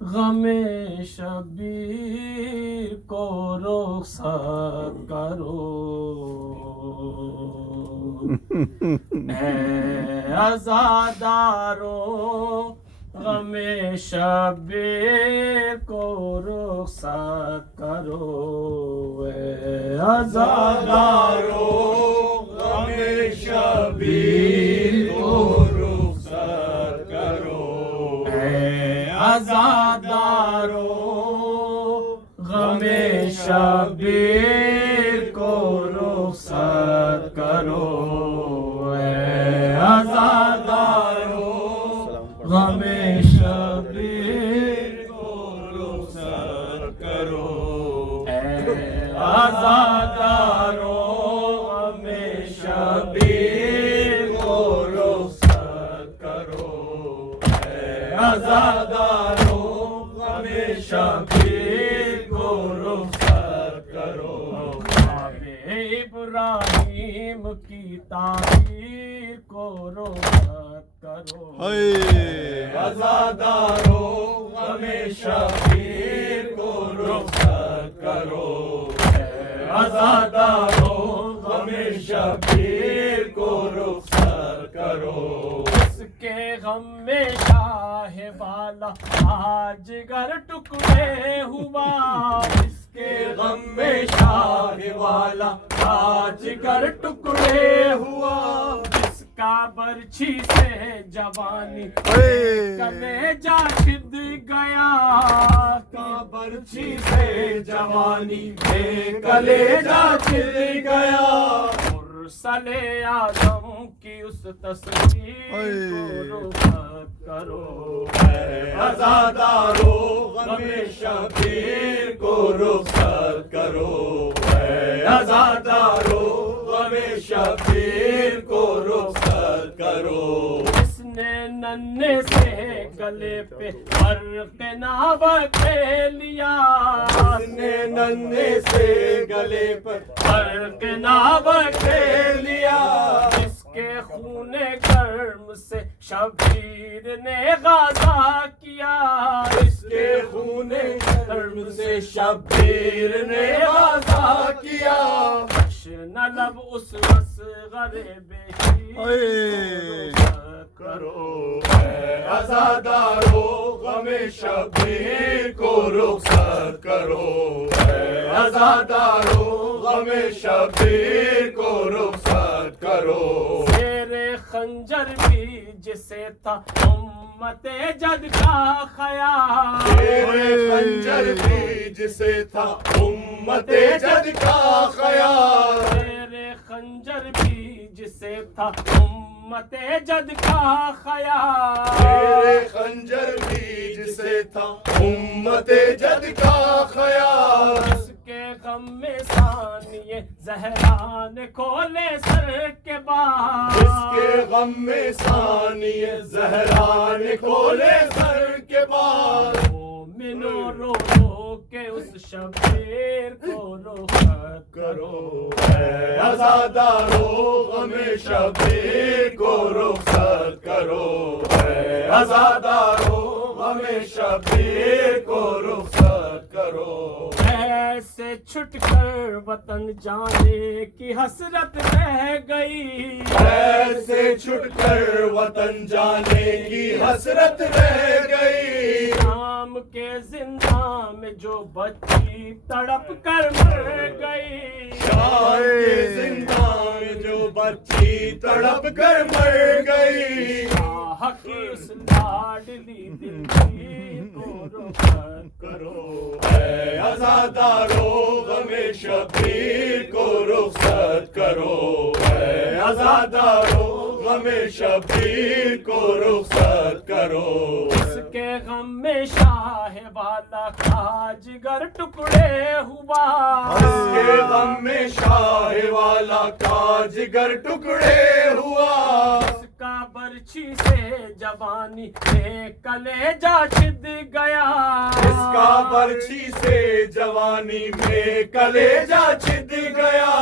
غم شبیر کو رخصت کرو اے عزادارو غم شبیر کو رخصت کرو اے عزادارو غم شبیر کو رخصت کرو اے عزادارو غم شبیر کو رخصت کرو اے عزادارو غم شبیر کو رخصت کرو اے عزادارو غم شبیر کو رخصت کرو اے عزادارو غم شبیر کو رخصت کرو خواب ابراہیم کی تعبیر کو رخصت کرو اے عزادارو غم شبیر کو رخصت کرو اے عزادارو غم شبیر کو رخصت کرو اس کے غم میں شاہ والا آج گر ٹکڑے ہوا اس کے غم میں شاہ والا آج گر ٹکڑے ہوا جس کا برچھی سے جوانی کلیجہ چھد گیا کا برچھی سے جوانی کلیجہ چھد گیا مرسل اعظم کی اس تصویر کو رخصت کرو اے عزادارو غم شبیر کو رخصت کرو اے عزادارو غم شبیر کو رخصت کرو اس نے ننھے سے گلے پہ فرق ناوک لیا اس نے ننھے سے گلے پر فرق ناوک لیا اس کے خون گرم سے شبیر نے غازہ کیا اس کے خون گرم سے شبیر نے غازہ کیا بخش نہ لب اس اصغر بیشی کو رخصت کرو اے عزادارو غم شبیر کو رخصت کرو اے عزادارو غم شبیر کو رخصت کرو شیر خنجر بھی جسے تھا امت جد کا خیال شیر خنجر بھی جسے تھا امت جد کا خیال شیر خنجر بھی جسے تھا امت جد کا خیال شیر خنجر بھی جسے تھا امت جد کا خیال اس کے غم میں ثانیے زہرا نے کھولے سر کے بال اس کے غم میں ثانیے زہرا نے کھولے سر کے بال مومنو رو رو کے اس شبیر کو رخصت کرو اے عزادارو غم شبیر کو رخصت کرو اے عزادارو غم شبیر کو رخصت کرو ایسے چھٹ کر وطن جانے کی حسرت رہ گئی ایسے چھٹ کر وطن جانے کی حسرت رہ گئی شام کے زندان میں جو بچی تڑپ کر مر گئی شام کے زندان میں جو بچی تڑپ کر مر گئی شاہ کی اس لاڈلی دل کی کو رخصت کرو اے عزادارو غم شبیر کو رخصت کرو اے عزادارو غم شبیر کو رخصت کرو اس کے غم میں شاہ والا کا جگر ٹکڑے ہوا اس کے غم میں شاہ والا کا جگر ٹکڑے ہوا اس کا برچھی سے جوانی کلیجہ چھد گیا اس کا برچھی سے جوانی میں کلیجہ چھد گیا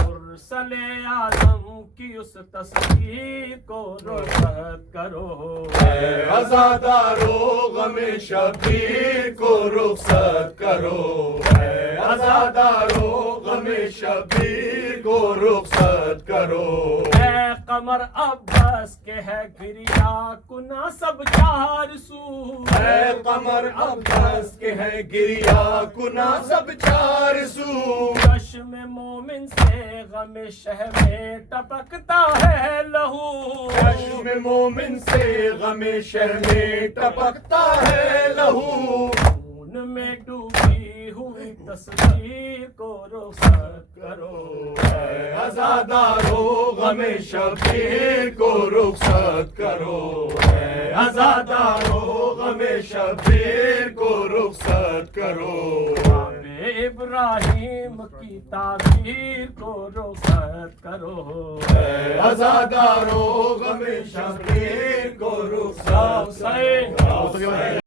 مرسل اعظم کی اس تصویر کو رخصت کرو، اے عزادارو غم شبیر کو رخصت کرو، اے عزادارو غم شبیر کو رخصت کرو، اے قمر عباس کے ہے گریا کنا سب چار سو، اے قمر عباس کے ہے گریا کنا سب چار سو، چشم مومن سے غم شہ میں ٹپکتا ہے لہو، چشم مومن سے غم شہ میں ٹپکتا ہے لہو، خون میں ڈوبی ہوئی تصویر کو رخصت کرو، اے عزادارو غم شبیر کو رخصت کرو، اے عزادارو غم شبیر کو رخصت کرو، باب ابراہیم کی تعبیر کو رخصت کرو، اے عزادارو غم شبیر کو رخصت کرو۔